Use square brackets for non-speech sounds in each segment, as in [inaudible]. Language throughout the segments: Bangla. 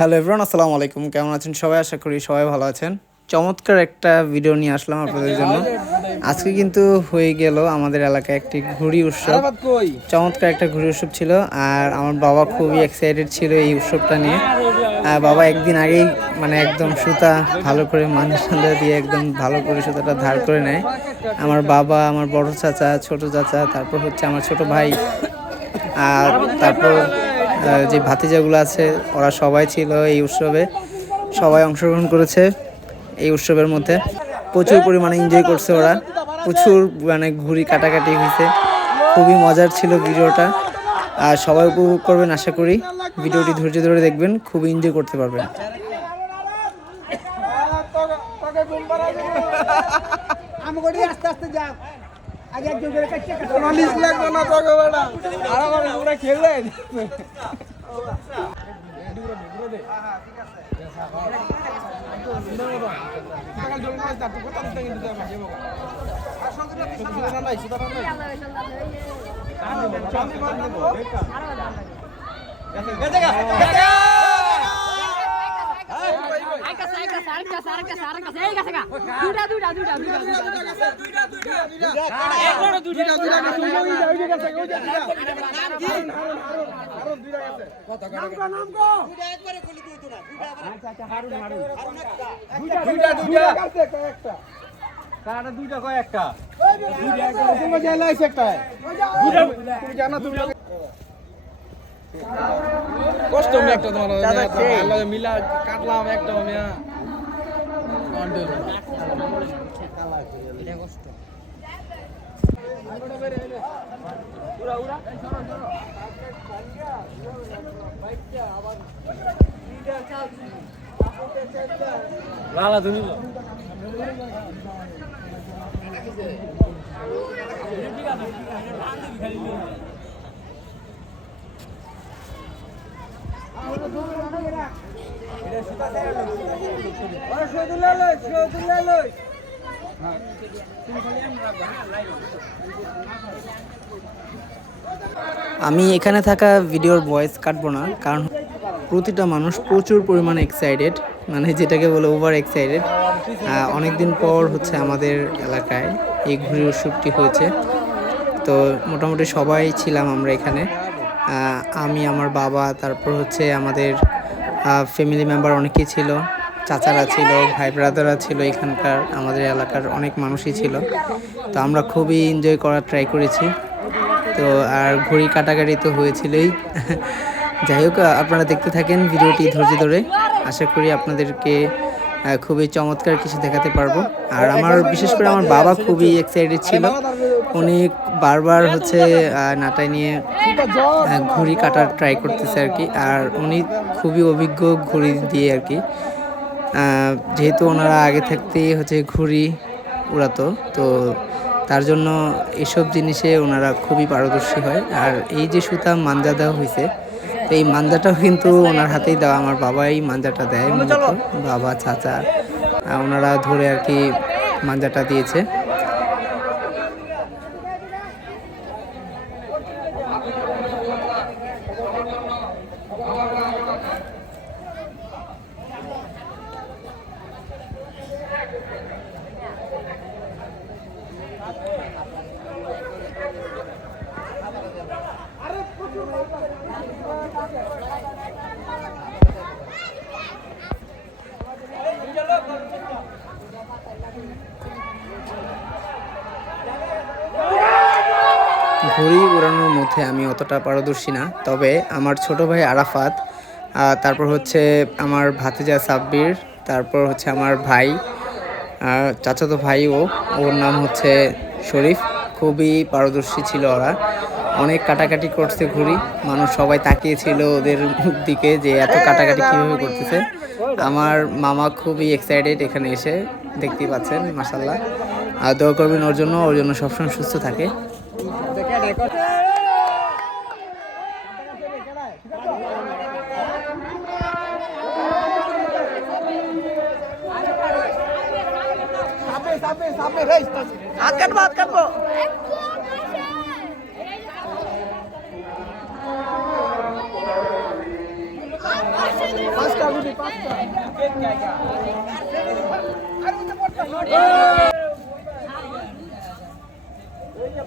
হ্যালো এভরান আসসালামু আলাইকুম। কেমন আছেন সবাই? আশা করি সবাই ভালো আছেন। চমৎকার একটা ভিডিও নিয়ে আসলাম আপনাদের জন্য। আজকে কিন্তু হয়ে গেল আমাদের এলাকায় একটি ঘুড়ি উৎসব। চমৎকার একটা ঘুড়ি উৎসব ছিল আর আমার বাবা খুবই এক্সাইটেড ছিল এই উৎসবটা নিয়ে। আর বাবা একদিন আগেই মানে একদম সুতা ভালো করে টাঞ্জা দিয়ে একদম ভালো করে সুতাটা ধার করে নেয়। আমার বাবা আমার বড় চাচা ছোট চাচা তারপর হচ্ছে আমার ছোট ভাই। আর তারপর যে ভাতিজাগুলো আছে, ওরা সবাই ছিল এই উৎসবে। সবাই অংশগ্রহণ করেছে এই উৎসবের মধ্যে। প্রচুর পরিমাণে এনজয় করছে ওরা। প্রচুর মানে ঘুরি কাটাকাটি হয়েছে। খুবই মজার ছিল ভিডিওটা। আর সবাই উপভোগ করবেন আশা করি। ভিডিওটি ধৈর্য ধরে দেখবেন খুব এনজয় করতে পারবেন। আস্তে আস্তে যাও। পুলিশ লাগবে না তোকে বেটা আর আমার পুরো খেলে দুটা দুটা দুটা দুটা দুইটা দুইটা কাটা দুইটা কয় একটা তুমি জানা আছে একটা দুইটা তুমি জানো তুমি কষ্ট আমি একটা তোমার। মিলা কাটলাম একটা আমি লালা তুমি আমি এখানে থাকা ভিডিওর ভয়েস কাটবো না, কারণ প্রতিটা মানুষ প্রচুর পরিমাণে এক্সাইটেড মানে যেটাকে বলে ওভার এক্সাইটেড অনেকদিন পর হচ্ছে আমাদের এলাকায় এই ঘুড়ি উৎসবটি হয়েছে। তো মোটামুটি সবাই ছিলাম আমরা এখানে। আমি, আমার বাবা, তারপর হচ্ছে আমাদের ফ্যামিলি মেম্বার অনেকেই ছিল, চাচারা ছিল, ভাই ব্রাদাররা ছিল, এখানকার আমাদের এলাকার অনেক মানুষই ছিল। তো আমরা খুবই এনজয় করার ট্রাই করেছি। তো আর ঘড়ি কাটাকাটি তো হয়েছিলই। [laughs] যাই হোক আপনারা দেখতে থাকেন ভিডিওটি ধৈর্য ধরে। আশা করি আপনাদেরকে খুবই চমৎকার কিছু দেখাতে পারব। আর আমার বিশেষ করে আমার বাবা খুবই এক্সাইটেড ছিল। উনি বারবার হচ্ছে নাটাই নিয়ে ঘুড়ি কাটার ট্রাই করতেছে আর কি। আর উনি খুবই অভিজ্ঞ ঘুড়ি দিয়ে আর কি। যেহেতু ওনারা আগে থাকতেই হচ্ছে ঘুড়ি উড়াতো, তো তার জন্য এসব জিনিসে ওনারা খুবই পারদর্শী হয়। আর এই যে সুতা মাঞ্জা দেওয়া হয়েছে তো এই মাঞ্জাটাও কিন্তু ওনার হাতেই দেওয়া, আমার বাবাই মাঞ্জাটা দেয় বাবা, চাচা ওনারা ধরে আর কি মাঞ্জাটা দিয়েছে। ঘুড়ি উড়ানোর মধ্যে আমি অতটা পারদর্শী না। তবে আমার ছোট ভাই আরাফাত তারপর হচ্ছে আমার ভাতিজা সাব্বির, তারপর হচ্ছে আমার ভাই চাচাতো ভাই ও ওর নাম হচ্ছে শরীফ। খুবই পারদর্শী ছিল ওরা। অনেক কাটাকাটি করছে ঘুড়ি। মানুষ সবাই তাকিয়েছিল ওদের দিকে যে এত কাটাকাটি কীভাবে করতেছে। আমার মামা খুবই এক্সাইটেড এখানে এসে দেখতেই পাচ্ছেন মাসাল্লাহ আর দোয়া করবেন ওর জন্য ওর জন্য সবসময় সুস্থ থাকে। হাত কাটবো হাত কাটবো। পাঁচটা।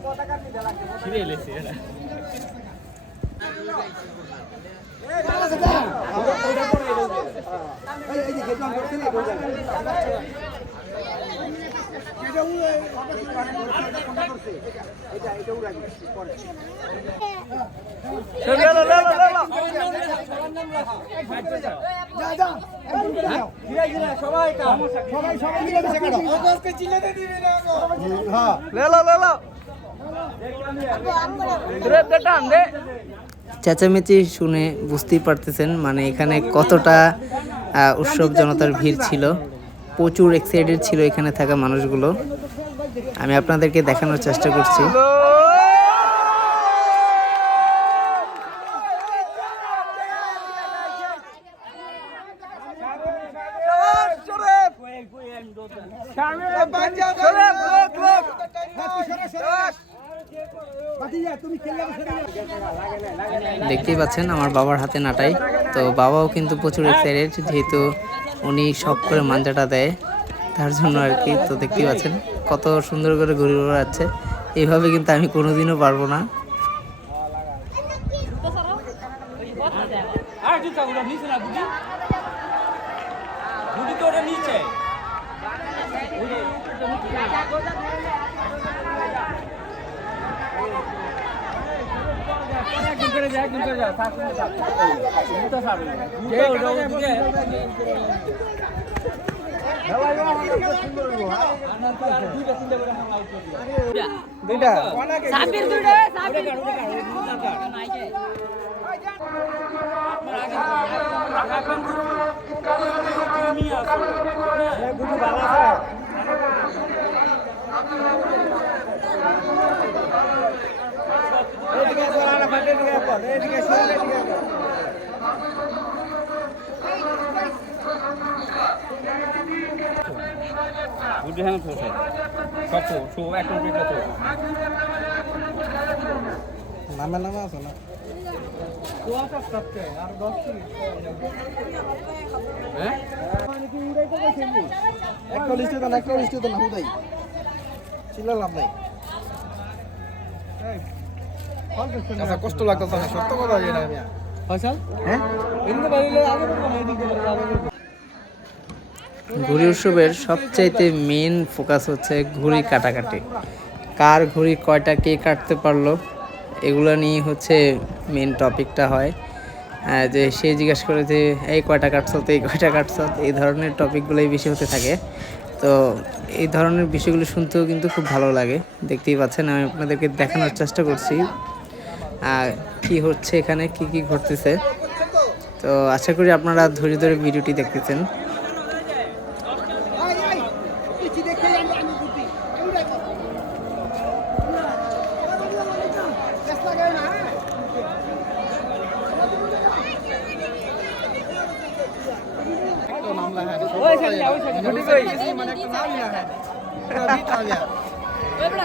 বসে কাটো হ্যাঁ চেঁচামেচি শুনে বুঝতেই পারতেছেন মানে এখানে কতটা উৎসব জনতার ভিড় ছিল। প্রচুর এক্সাইটেড ছিল এখানে থাকা মানুষগুলো। আমি আপনাদেরকে দেখানোর চেষ্টা করছি। দেখতেই পাচ্ছেন, আমার বাবার হাতে নাটাই। তো বাবাও কিন্তু প্রচুর এক্সাইটেড যেহেতু উনি সব করে মাঞ্জাটা দেয়। তার জন্য আর কি, তো দেখতেই পাচ্ছেন কত সুন্দর করে ঘুরে বেড়াচ্ছে। এইভাবে কিন্তু আমি কোনোদিনও পারব না। আর জুতাগুলো নিচে না বুঝি বুঝি তো ওটা নিচে একদিন করে যা একদিন করে যা জুতা সারবে জুতা ওটা ওদিকে দুইটা। সাবির দুইটা সাবির গুটি আছে তো নামে নামে আছে না? একটা লিস্টে তো না একটা লিস্টে তো না হুদাই। ছিল লাভ নাই। আচ্ছা কষ্ট লাগতো না সত্য কথা জানি আমি ফসল হ্যাঁ? ঘুড়ি উৎসবের সবচাইতে মেন ফোকাস হচ্ছে ঘুড়ি কাটাকাটি। কার ঘুড়ি কয়টা কে কাটতে পারল এগুলো নিয়ে হচ্ছে মেন টপিকটা হয়। যে সে জিজ্ঞেস করে যে এই কয়টা কাটছ তো এই কয়টা কাটছ? এই ধরনের টপিকগুলোই বেশি হতে থাকে। তো এই ধরনের বিষয়গুলো শুনতেও কিন্তু খুব ভালো লাগে। দেখতেই পাচ্ছেন আমি আপনাদেরকে দেখানোর চেষ্টা করছি। কি হচ্ছে এখানে, কি কি ঘটতেছে। তো আশা করি আপনারা ধৈর্য ধরে ভিডিওটি দেখতেছেন।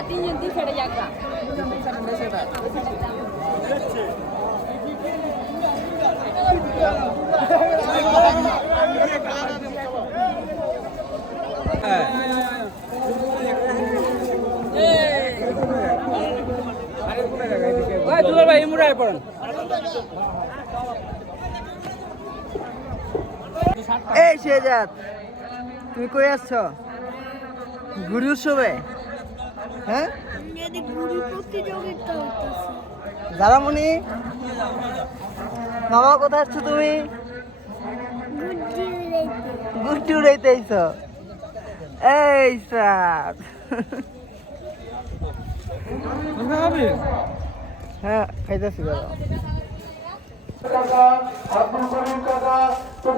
তিন যাক দুলাল ভাই মুড়ায় পড়েন। এই শেজাদ তুমি কই আসছ ঘুরি উৎসবে? হ্যাঁ? দাদামণি মামা কোথায় আসছো তুমি? গুড্ডি উড়াইতে আইছ। এই সাত হ্যাঁ খাইতেছি দাদা। যে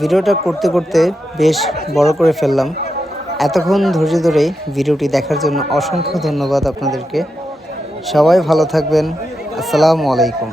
ভিডিওটা করতে করতে বেশ বড় করে ফেললাম। এতক্ষণ ধৈর্য ধরে ভিডিওটি দেখার জন্য অসংখ্য ধন্যবাদ আপনাদেরকে। সবাই ভালো থাকবেন। আসসালামু আলাইকুম।